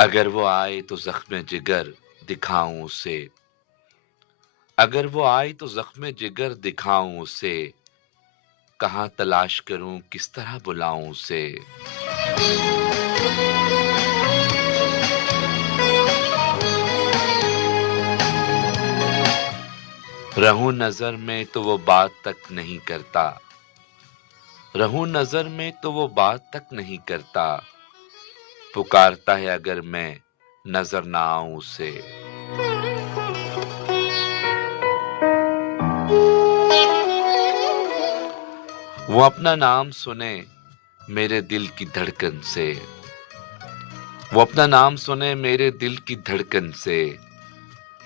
अगर वो आए तो ज़ख्म जिगर दिखाऊं उसे। अगर वो आए तो ज़ख्म जिगर दिखाऊं उसे। कहाँ तलाश करूं किस तरह बुलाऊं उसे। रहूं नजर में तो वो बात तक नहीं करता। रहूं नजर में तो वो बात तक नहीं करता। पुकारता है अगर मैं नजर ना आऊं उसे। वो अपना नाम सुने मेरे दिल की धड़कन से। वो अपना नाम सुने मेरे दिल की धड़कन से।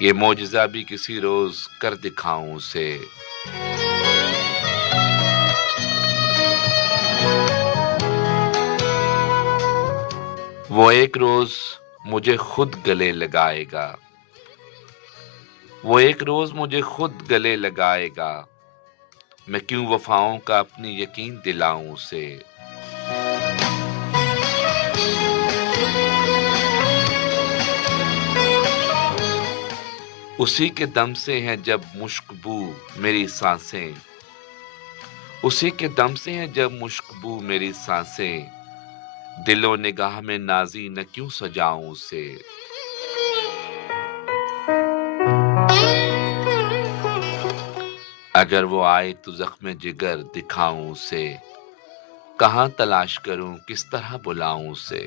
ये मौजज़ा भी किसी रोज कर दिखाऊं उसे। वो एक रोज मुझे खुद गले लगाएगा। वो एक रोज मुझे खुद गले लगाएगा। मैं क्यों वफाओं का अपनी यकीन दिलाऊं उसे। उसी के दम से है जब मुश्कबू मेरी सांसें। उसी के दम से है जब मुश्कबू मेरी सांसें। दिलो निगाह में नाज़ी न क्यों सजाऊं उसे। अगर वो आए तो ज़ख्म जिगर दिखाऊं उसे। कहाँ तलाश करूं किस तरह बुलाऊं उसे।